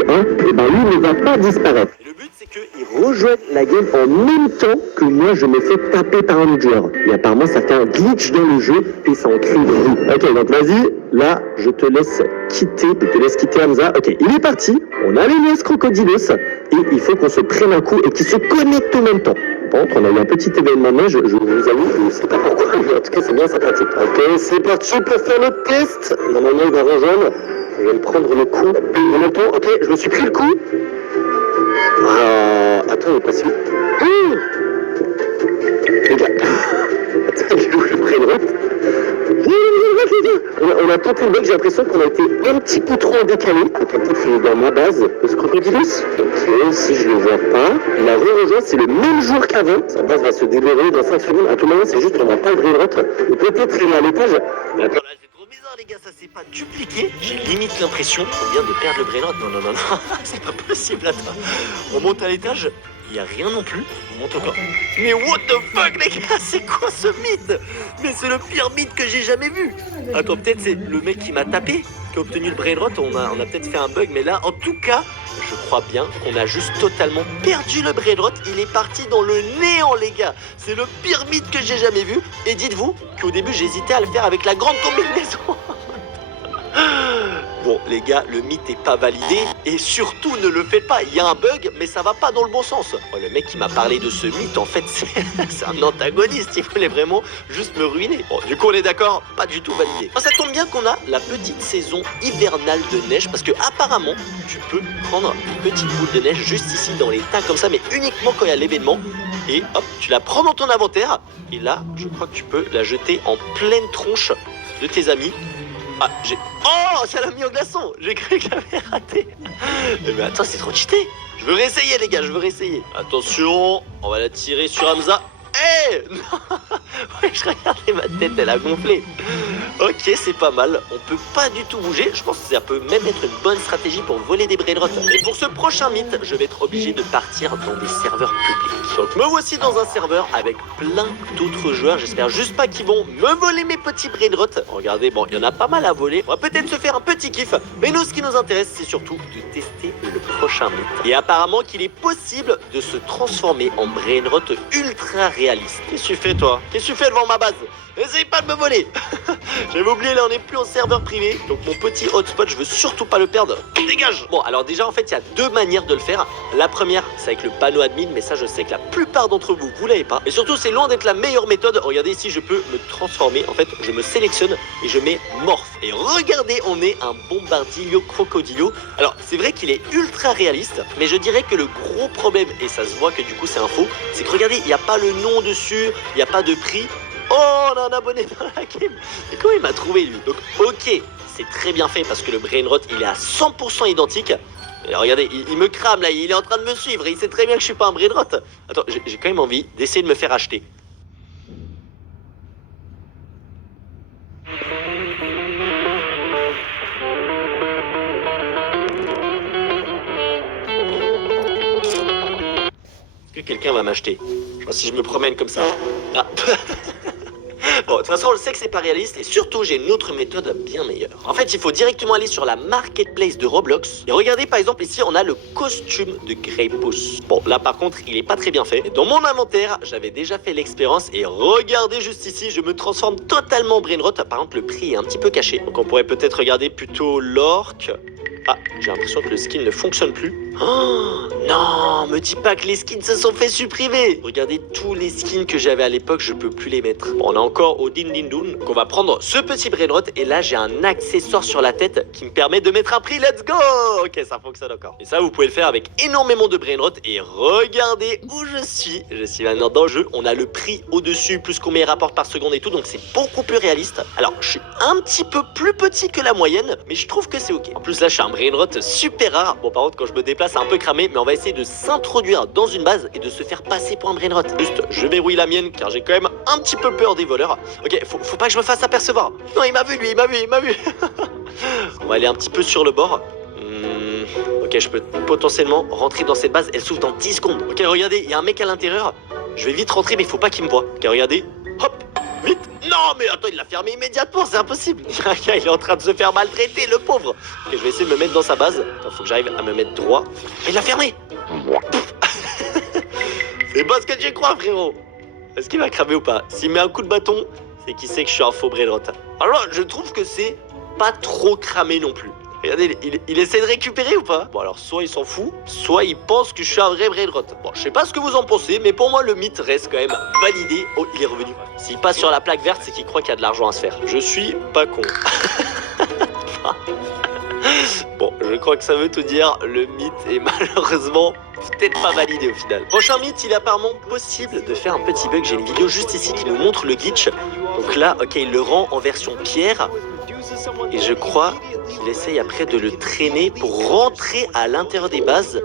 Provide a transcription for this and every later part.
et ben lui ne va pas disparaître. Et le but c'est qu'il rejoigne la game en même temps que moi je me fais taper par un autre joueur. Et apparemment ça fait un glitch dans le jeu et ça en crée une roue. Ok, donc vas-y, là je te laisse quitter Hamza. Ok, il est parti, on a l'Elias Crocodilos et il faut qu'on se prenne un coup et qu'il se connecte en même temps. Par contre, on a eu un petit événement neige, je vous avoue, je ne sais pas pourquoi, mais en tout cas c'est bien sympathique. Ok, c'est parti pour faire le test. Normalement il va rejoindre. Je vais me prendre le coup. En même temps, ok, je me suis pris le coup. Attends, il est pas si vite. Les gars. Attends, je prends une route. On a tenté le bug, j'ai l'impression qu'on a été un petit peu trop en décalé. Donc peut-être qu'il est dans ma base. Le Crocodilos. Ok, si je le vois pas. Il a re-rejoint, c'est le même jour qu'avant. Sa base va se déverrouiller dans 5 secondes. À tout moment, c'est juste qu'on n'a pas de reroute. Ou peut-être il est à l'étage. Mais attends, là, c'est trop bizarre, les gars, ça s'est pas dupliqué. J'ai limite l'impression qu'on vient de perdre le brainrot. Non, c'est pas possible, attends. On monte à l'étage. Il n'y a rien non plus, on monte encore. Mais what the fuck les gars, c'est quoi ce mythe? Mais c'est le pire mythe que j'ai jamais vu. Attends, peut-être c'est le mec qui m'a tapé, qui a obtenu le brainrot, on a peut-être fait un bug, mais là, en tout cas, je crois bien qu'on a juste totalement perdu le brainrot. Il est parti dans le néant les gars. C'est le pire mythe que j'ai jamais vu. Et dites-vous qu'au début, j'hésitais à le faire avec la grande combinaison. Bon les gars, le mythe n'est pas validé et surtout ne le faites pas, il y a un bug mais ça va pas dans le bon sens. Oh, le mec qui m'a parlé de ce mythe en fait c'est un antagoniste, il voulait vraiment juste me ruiner. Bon du coup on est d'accord, pas du tout validé. Ça tombe bien qu'on a la petite saison hivernale de neige parce que apparemment tu peux prendre une petite boule de neige juste ici dans les tas comme ça mais uniquement quand il y a l'événement. Et hop, tu la prends dans ton inventaire et là je crois que tu peux la jeter en pleine tronche de tes amis. Ah, oh, ça l'a mis au glaçon. J'ai cru que j'avais raté. Mais attends, c'est trop cheaté. Je veux réessayer, les gars, je veux réessayer. Attention, on va la tirer sur Hamza. Hey non. Ouais, je regardais ma tête, elle a gonflé. Ok, c'est pas mal. On peut pas du tout bouger. Je pense que ça peut même être une bonne stratégie pour voler des brainrots. Et pour ce prochain mythe, je vais être obligé de partir dans des serveurs publics. Donc me voici dans un serveur avec plein d'autres joueurs. J'espère juste pas qu'ils vont me voler mes petits brainrots. Regardez, bon, il y en a pas mal à voler. On va peut-être se faire un petit kiff. Mais nous, ce qui nous intéresse, c'est surtout de tester le prochain mythe. Et apparemment qu'il est possible de se transformer en brainrot ultra réaliste. Qu'est-ce que tu fais, toi? Qu'est-ce que tu fais devant ma base? Essaye pas de me voler. J'avais oublié, là on n'est plus en serveur privé. Donc mon petit hotspot, je veux surtout pas le perdre. Dégage. Bon, alors déjà en fait il y a deux manières de le faire. La première c'est avec le panneau admin. Mais ça je sais que la plupart d'entre vous, vous l'avez pas. Et surtout c'est loin d'être la meilleure méthode. Regardez ici, je peux me transformer. En fait je me sélectionne et je mets morph. Et regardez, on est un bombardillo crocodillo. Alors c'est vrai qu'il est ultra réaliste. Mais je dirais que le gros problème, et ça se voit que du coup c'est un faux, c'est que regardez, il n'y a pas le nom dessus, il n'y a pas de prix. Oh, on a un abonné dans la game. Et comment il m'a trouvé lui? Donc ok, c'est très bien fait parce que le brainrot il est à 100% identique. Et regardez, il me crame là, il est en train de me suivre. Il sait très bien que je suis pas un brainrot. Attends, j'ai quand même envie d'essayer de me faire acheter. Est-ce que quelqu'un va m'acheter? Je vois si je me promène comme ça. Ah. Bon, de toute façon, on le sait que c'est pas réaliste et surtout, j'ai une autre méthode bien meilleure. En fait, il faut directement aller sur la marketplace de Roblox et regardez, par exemple, ici, on a le costume de Greypoos. Bon, là, par contre, il est pas très bien fait. Et dans mon inventaire, j'avais déjà fait l'expérience et regardez juste ici, je me transforme totalement en brainrot. Par contre, le prix est un petit peu caché. Donc, on pourrait peut-être regarder plutôt l'orque. Ah, j'ai l'impression que le skin ne fonctionne plus. Oh, non, me dis pas que les skins se sont fait supprimer. Regardez tous les skins que j'avais à l'époque, je peux plus les mettre. Bon, on a encore au Din Din Dun qu'on va prendre ce petit brainrot et là j'ai un accessoire sur la tête qui me permet de mettre un prix. Let's go. Ok, ça fonctionne encore. Et ça, vous pouvez le faire avec énormément de brainrot et regardez où je suis. Je suis maintenant dans le jeu. On a le prix au-dessus, plus combien il rapporte par seconde et tout, donc c'est beaucoup plus réaliste. Alors, je suis un petit peu plus petit que la moyenne, mais je trouve que c'est ok. En plus, là, je suis un brainrot super rare. Bon, par contre, quand je me déplace, c'est un peu cramé, mais on va essayer de s'introduire dans une base et de se faire passer pour un brainrot. Juste, je verrouille la mienne car j'ai quand même un petit peu peur des voleurs. Ok, faut pas que je me fasse apercevoir. Non, il m'a vu, lui, il m'a vu. On va aller un petit peu sur le bord. Ok, je peux potentiellement rentrer dans cette base. Elle s'ouvre dans 10 secondes. Ok, regardez, il y a un mec à l'intérieur. Je vais vite rentrer, mais il faut pas qu'il me voie. Ok, regardez. Hop. Vite. Non, mais attends, il l'a fermé immédiatement, c'est impossible. Il est en train de se faire maltraiter, le pauvre. Ok, je vais essayer de me mettre dans sa base. Attends, faut que j'arrive à me mettre droit. Il l'a fermé. C'est pas ce que tu crois, frérot. Est-ce qu'il va cramer ou pas? S'il met un coup de bâton, c'est qu'il sait que je suis un faux Brainrot. Alors, je trouve que c'est pas trop cramé non plus. Regardez, il essaie de récupérer ou pas? Bon alors, soit il s'en fout, soit il pense que je suis un vrai Brainrot. Bon, je sais pas ce que vous en pensez, mais pour moi, le mythe reste quand même validé. Oh, il est revenu. S'il passe sur la plaque verte, c'est qu'il croit qu'il y a de l'argent à se faire. Je suis pas con. Bon, je crois que ça veut tout dire. Le mythe est malheureusement peut-être pas validé au final. Prochain mythe, il est apparemment possible de faire un petit bug. J'ai une vidéo juste ici qui nous montre le glitch. Donc là, ok, il le rend en version pierre. Et je crois qu'il essaye après de le traîner pour rentrer à l'intérieur des bases.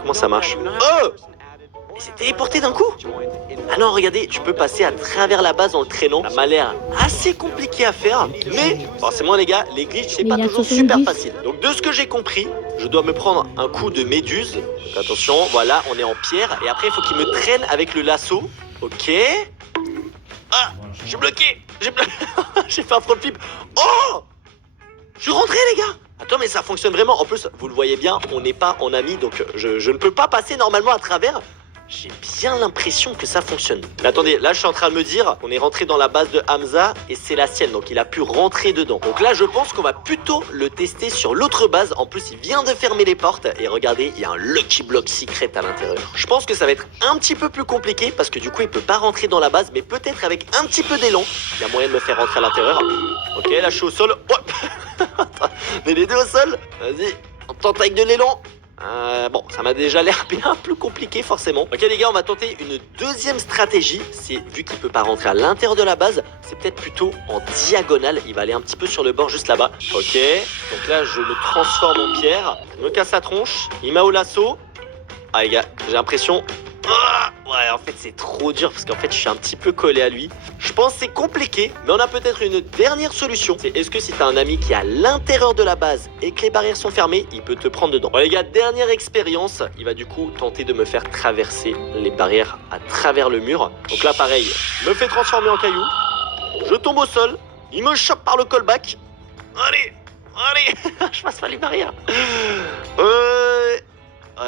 Comment ça marche? Oh! Il s'est téléporté d'un coup? Ah non, regardez, tu peux passer à travers la base en le traînant. Ça m'a l'air assez compliqué à faire. Mais, forcément les gars, les glitches, c'est pas toujours super facile. Donc de ce que j'ai compris, je dois me prendre un coup de méduse. Donc attention, voilà, on est en pierre. Et après, il faut qu'il me traîne avec le lasso. Ok. Ah, je suis bloqué. J'ai fait un front flip. Oh! Je suis rentré, les gars. Attends, mais ça fonctionne vraiment. En plus, vous le voyez bien, on n'est pas en ami, donc je ne peux pas passer normalement à travers. J'ai bien l'impression que ça fonctionne. Mais attendez, là je suis en train de me dire, on est rentré dans la base de Hamza et c'est la sienne, donc il a pu rentrer dedans. Donc là je pense qu'on va plutôt le tester sur l'autre base. En plus il vient de fermer les portes et regardez, il y a un Lucky Block secret à l'intérieur. Je pense que ça va être un petit peu plus compliqué parce que du coup il peut pas rentrer dans la base, mais peut-être avec un petit peu d'élan, il y a moyen de me faire rentrer à l'intérieur. Ok, là je suis au sol. Oh. On est les deux au sol. Vas-y, on tente avec de l'élan. Bon, ça m'a déjà l'air bien plus compliqué forcément. Ok les gars, on va tenter une deuxième stratégie. C'est, vu qu'il peut pas rentrer à l'intérieur de la base, c'est peut-être plutôt en diagonale. Il va aller un petit peu sur le bord juste là-bas. Ok, donc là je le transforme en pierre. Je me casse la tronche, il m'a au lasso. Ah les gars, j'ai l'impression... Ouais, en fait c'est trop dur parce qu'en fait je suis un petit peu collé à lui. Je pense que c'est compliqué, mais on a peut-être une dernière solution. C'est, est-ce que si t'as un ami qui est à l'intérieur de la base et que les barrières sont fermées, il peut te prendre dedans. Bon les gars, dernière expérience. Il va du coup tenter de me faire traverser les barrières à travers le mur. Donc là pareil, me fait transformer en caillou. Je tombe au sol, il me chope par le callback. Allez, je passe pas les barrières.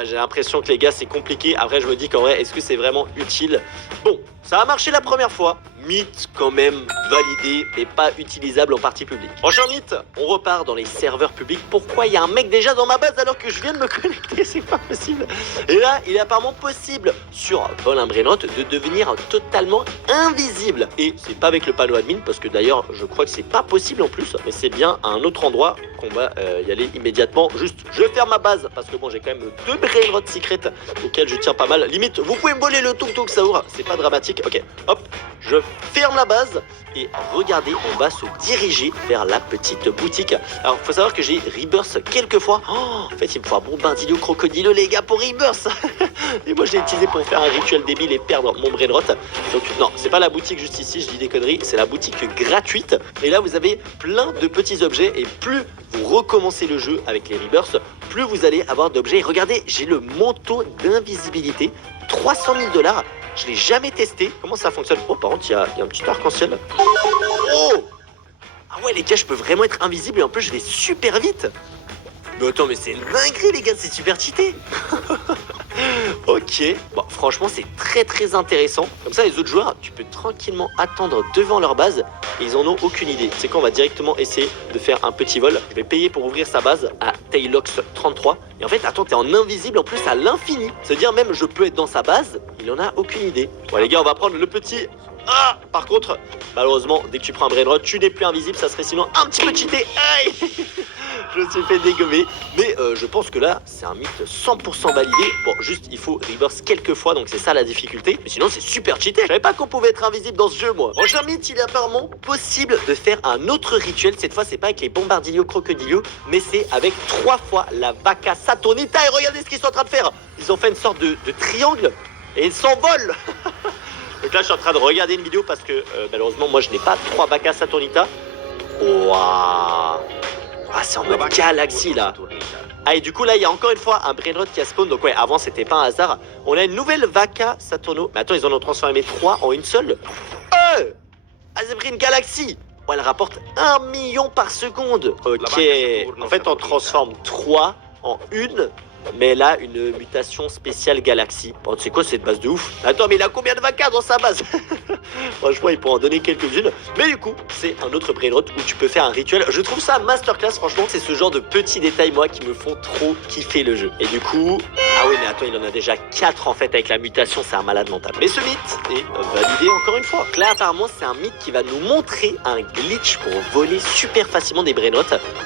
J'ai l'impression que les gars c'est compliqué. Après je me dis qu'en vrai, est-ce que c'est vraiment utile? Bon, ça a marché la première fois. Mythe quand même validé et pas utilisable en partie publique. Prochain mythe, on repart dans les serveurs publics. Pourquoi il y a un mec déjà dans ma base alors que je viens de me connecter? C'est pas possible. Et là, il est apparemment possible sur Vol un Brainrot de devenir totalement invisible. Et c'est pas avec le panneau admin parce que d'ailleurs je crois que c'est pas possible en plus. Mais c'est bien à un autre endroit qu'on va y aller immédiatement. Juste, je ferme ma base parce que bon, j'ai quand même 2 Brainrot secrets auxquels je tiens pas mal. Limite, vous pouvez me voler le tuk-tuk Saour, c'est pas dramatique. Ok, hop, je ferme la base et regardez, on va se diriger vers la petite boutique. Alors, faut savoir que j'ai Rebirth quelques fois. Oh, en fait, il me faut un bombardillo crocodilo, les gars, pour Rebirth. Et moi, je l'ai utilisé pour faire un rituel débile et perdre mon Brainrot. Donc, non, c'est pas la boutique juste ici, je dis des conneries. C'est la boutique gratuite. Et là, vous avez plein de petits objets. Et plus vous recommencez le jeu avec les Rebirths, plus vous allez avoir d'objets. Regardez, j'ai le manteau d'invisibilité. 300 000 $. Je l'ai jamais testé. Comment ça fonctionne? Oh, par contre, il y a un petit arc-en-ciel. Oh! Ah ouais, les gars, je peux vraiment être invisible et en plus, je vais super vite. Mais attends, mais c'est une dinguerie, les gars, c'est super cheaté. Ok, bon, franchement, c'est très intéressant. Comme ça, les autres joueurs, tu peux tranquillement attendre devant leur base et ils en ont aucune idée. C'est quand on va directement essayer de faire un petit vol. Je vais payer pour ouvrir sa base à Taylox 33. Et en fait, attends, t'es en invisible en plus à l'infini. C'est-à-dire même, je peux être dans sa base, il en a aucune idée. Bon, les gars, on va prendre le petit... Ah, par contre, malheureusement, dès que tu prends un Brainrot, tu n'es plus invisible. Ça serait sinon un petit peu cheaté. Aïe. Je me suis fait dégommer. Mais je pense que là, c'est un mythe 100% validé. Bon, juste, il faut reverse quelques fois, donc c'est ça la difficulté. Mais sinon, c'est super cheaté. Je savais pas qu'on pouvait être invisible dans ce jeu, moi. Prochain mythe, il est apparemment possible de faire un autre rituel. Cette fois, c'est pas avec les bombardillos crocodillos, mais c'est avec 3 fois la vaca saturnita. Et regardez ce qu'ils sont en train de faire. Ils ont fait une sorte de triangle et ils s'envolent. Donc là, je suis en train de regarder une vidéo parce que malheureusement, moi, je n'ai pas 3 vacas saturnita. Waouh. Ah, c'est en mode galaxie, là. Ah, et du coup, là, il y a encore une fois un Brainrot qui a spawn. Donc ouais, avant, c'était pas un hasard. On a une nouvelle vaca Saturno. Mais attends, ils en ont transformé 3 en une seule. Ah, j'ai pris une galaxie. Oh, elle rapporte 1 million par seconde. Ok, en fait on transforme 3 en 1. Mais là, une mutation spéciale galaxie. Bon, tu sais quoi, cette base de ouf. Attends, mais il a combien de vacances dans sa base? Franchement, il pourra en donner quelques-unes. Mais du coup, c'est un autre brainrot où tu peux faire un rituel. Je trouve ça masterclass, franchement. C'est ce genre de petits détails, moi, qui me font trop kiffer le jeu. Et du coup... Ah oui, mais attends, il en a déjà 4 en fait avec la mutation. C'est un malade mental. Mais ce mythe est validé encore une fois. Donc là, apparemment, c'est un mythe qui va nous montrer un glitch pour voler super facilement des brainrots.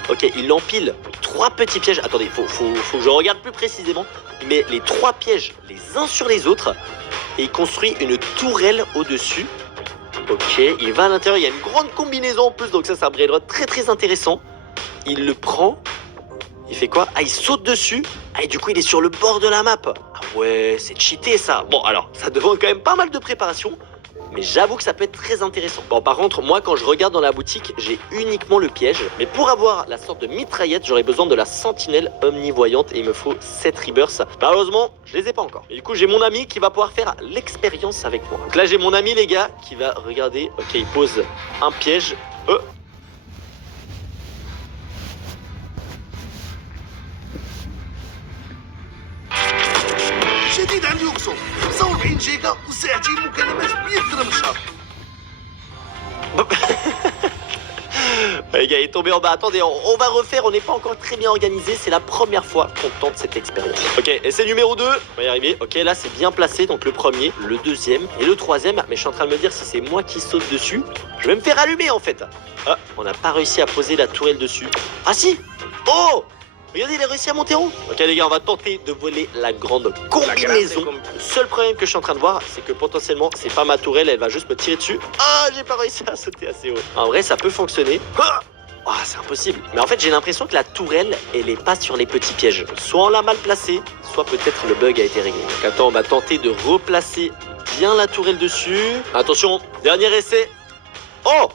Ok, il empile 3 petits pièges. Attendez, faut que je regarde plus précisément. Il met les 3 pièges les uns sur les autres. Et il construit une tourelle au-dessus. Ok, il va à l'intérieur, il y a une grande combinaison en plus, donc ça c'est un brainrot très très intéressant. Il le prend, il fait quoi? Ah, il saute dessus, ah et du coup il est sur le bord de la map. Ah ouais, c'est cheaté ça. Bon alors, ça demande quand même pas mal de préparation, mais j'avoue que ça peut être très intéressant. Bon par contre, moi quand je regarde dans la boutique, j'ai uniquement le piège, mais pour avoir la sorte de mitraillette, j'aurais besoin de la sentinelle omnivoyante et il me faut 7 rebirths. Malheureusement, je les ai pas encore. Et du coup, j'ai mon ami qui va pouvoir faire l'expérience avec moi. Donc là, j'ai mon ami les gars qui va regarder. Ok, il pose un piège. جديد عن يوكسو 45 جيجا وساعتين مكالمات ب 100 درهم الشهر. Les gars, il est tombé en bas. Attendez, on va refaire. On n'est pas encore très bien organisé. C'est la première fois qu'on tente cette expérience. Ok, essai numéro 2. On va y arriver. Ok, là, c'est bien placé. Donc le premier, le deuxième et le troisième. Mais je suis en train de me dire si c'est moi qui saute dessus, je vais me faire allumer en fait. Ah, on n'a pas réussi à poser la tourelle dessus. Ah si. Oh, regardez, il a réussi à monter en haut. Ok les gars, on va tenter de voler la grande combinaison. Le seul problème que je suis en train de voir, c'est que potentiellement, c'est pas ma tourelle, elle va juste me tirer dessus. Ah, j'ai pas réussi à sauter assez haut. En vrai, ça peut fonctionner. Ah, c'est impossible. Mais en fait, j'ai l'impression que la tourelle, elle est pas sur les petits pièges. Soit on l'a mal placée, soit peut-être le bug a été réglé. Donc attends, on va tenter de replacer bien la tourelle dessus. Attention, dernier essai. Oh,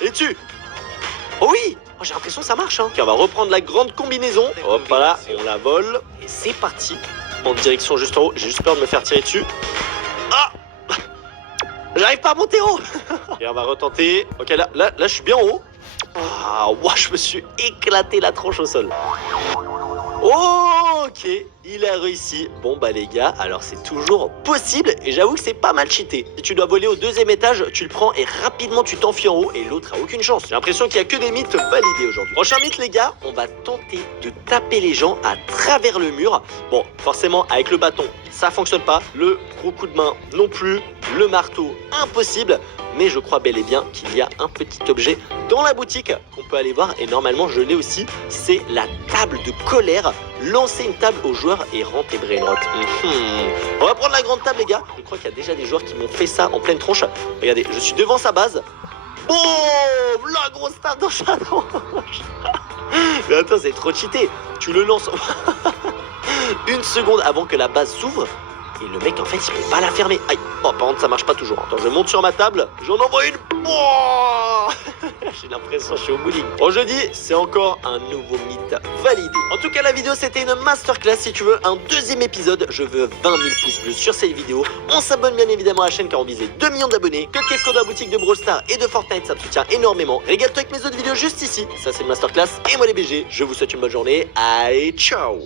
es-tu? Oh oui. Oh, j'ai l'impression que ça marche, hein. Okay, on va reprendre la grande combinaison. Hop là, on la vole. Et c'est parti. En direction juste en haut. J'ai juste peur de me faire tirer dessus. Ah, j'arrive pas à monter haut. Et on va retenter. Ok, là, je suis bien en haut. Ah, ouah, je me suis éclaté la tronche au sol. Oh, ok, il a réussi. Bon bah les gars, alors c'est toujours possible et j'avoue que c'est pas mal cheaté. Si tu dois voler au 2e étage, tu le prends et rapidement tu t'enfuis en haut et l'autre a aucune chance. J'ai l'impression qu'il y a que des mythes validés aujourd'hui. Prochain mythe les gars, on va tenter de taper les gens à travers le mur. Bon, forcément avec le bâton, ça fonctionne pas. Le gros coup de main non plus. Le marteau, impossible. Mais je crois bel et bien qu'il y a un petit objet dans la boutique qu'on peut aller voir et normalement je l'ai aussi, c'est la table de colère. Lancez une table aux joueurs errants et brainrot. On va prendre la grande table les gars. Je crois qu'il y a déjà des joueurs qui m'ont fait ça en pleine tronche. Regardez, je suis devant sa base. Boum, la grosse table dans sa tronche. Mais attends, c'est trop cheaté. Tu le lances 1 seconde avant que la base s'ouvre. Et le mec en fait il peut pas la fermer. Aïe. Oh par contre ça marche pas toujours. Attends, je monte sur ma table, j'en envoie une. Oh j'ai l'impression que je suis au bowling. Bon je dis, c'est encore un nouveau mythe validé. En tout cas la vidéo c'était une masterclass. Si tu veux un 2e épisode, je veux 20 000 pouces bleus sur cette vidéo. On s'abonne bien évidemment à la chaîne car on visait 2 millions d'abonnés. Que le code dans la boutique de Brawl Stars et de Fortnite, ça me soutient énormément. Régale-toi avec mes autres vidéos juste ici. Ça c'est une masterclass et moi les BG, je vous souhaite une bonne journée. Allez ciao.